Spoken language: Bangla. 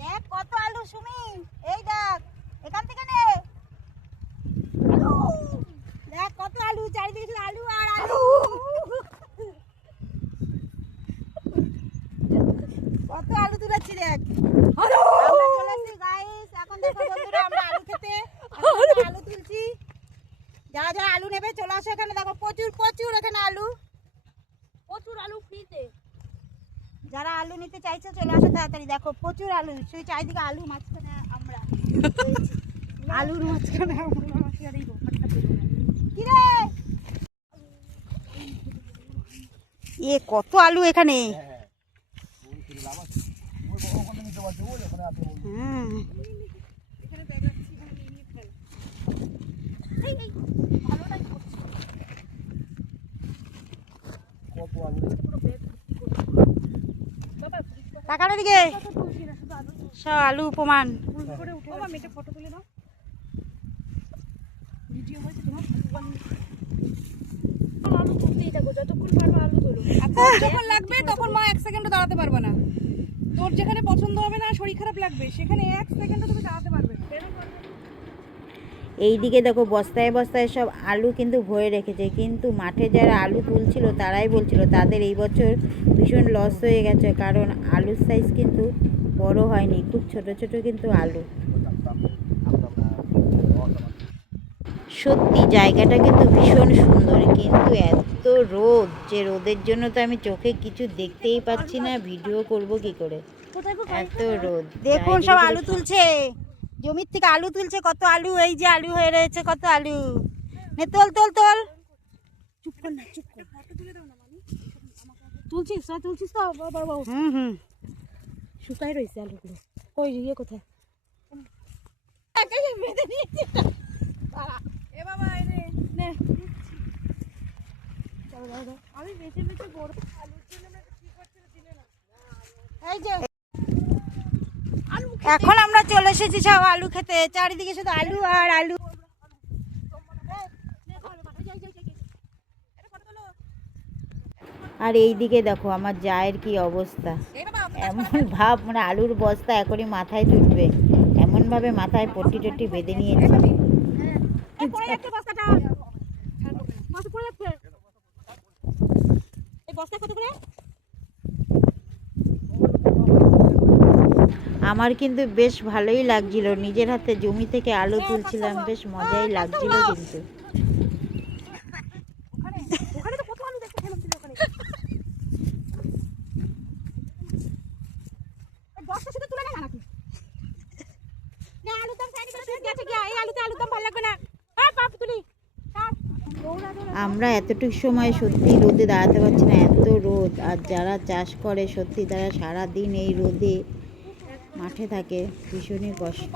দেখ কত আলু সুমি, এই দেখ এখান থেকে নে। আলু দেখ কত আলু, চারিদিকে শুধু আলু আর আলু। কত আলু তুলেছি দেখ। আমরা চলে এসেছি গাইস, এখন দেখো বন্ধুরা আমরা আলু খেতে আলু তুলছি। যারা যারা আলু নেবে চলে আসো এখানে, দেখো প্রচুর প্রচুর এখানে আলু, প্রচুর আলু ফ্রিতে। যারা আলু নিতে চাইছে চলে আসো তাড়াতাড়ি, দেখো প্রচুর আলু, সেই চারিদিকে আলু, মাঝখানে আমরা আলুর মাঝখানে কি রে এ কত আলু এখানে। টাকার দিকে সব আলু প্রমাণ। যখন লাগবে তখন মা 1 সেকেন্ডও দাঁড়াতে পারবে না। তোর যেখানে পছন্দ হবে না, শরীর খারাপ লাগবে, সেখানে 1 সেকেন্ডও তুমি দাঁড়াতে পারবে না। এইদিকে দেখো বস্তায় বস্তায় সব আলু কিন্তু ভরে রেখেছে, কিন্তু মাঠে যারা আলু তুলছিল তারাই বলছিল তাদের এই বছর ভীষণ লস হয়ে গেছে, কারণ আলুর সাইজ কিন্তু বড় হয়নি, খুব ছোট ছোট কিন্তু আলু। সত্যি জায়গাটা কিন্তু ভীষণ সুন্দর, কিন্তু এত রোদ, যে রোদের জন্য তো আমি চোখে কিছু দেখতেই পাচ্ছি না, ভিডিও করব কি করে, এত রোদ। দেখুন সব আলু তুলছে, জমির থেকে আলু তুলছে, কত আলু, এই যে আলু হয়ে রয়েছে, কত আলু। নে তোল তোল তোল, চুপ কর না, চুপ কর, ফটো তুলে দাও না মামি। তুলছিস না, তুলছিস তো বাবা। শুকাই রয়েছে আলুগুলো, কই ইয়ে কোথায় বেঁধে নিয়েছি। এ বাবা এনে নে, আমি বেঁচে বেঁচে বড় আলুর জন্য কি করছিল দিলে না। এই যে এখন আমরা চলে এসেছি সব আলু খেতে, চারিদিকে শুধু আলু আর আলু। আর এই দিকে দেখো আমার জায়ের কি অবস্থা, এমন ভাব মানে আলুর বস্তা এখনই মাথায় তুলবে, এমন ভাবে মাথায় পট্টি টট্টি বেঁধে নিয়েছে। আমার কিন্তু বেশ ভালোই লাগছিল, নিজের হাতে জমি থেকে আলু তুলছিলাম, বেশ মজাই লাগছিল কিন্তু। আমরা এতটুকু সময় সত্যি রোদে দাঁড়াতে পারছি না, এত রোদ। আর যারা চাষ করে সত্যি তারা সারাদিন এই রোদে মাঠে থাকে, ভীষণই কষ্ট।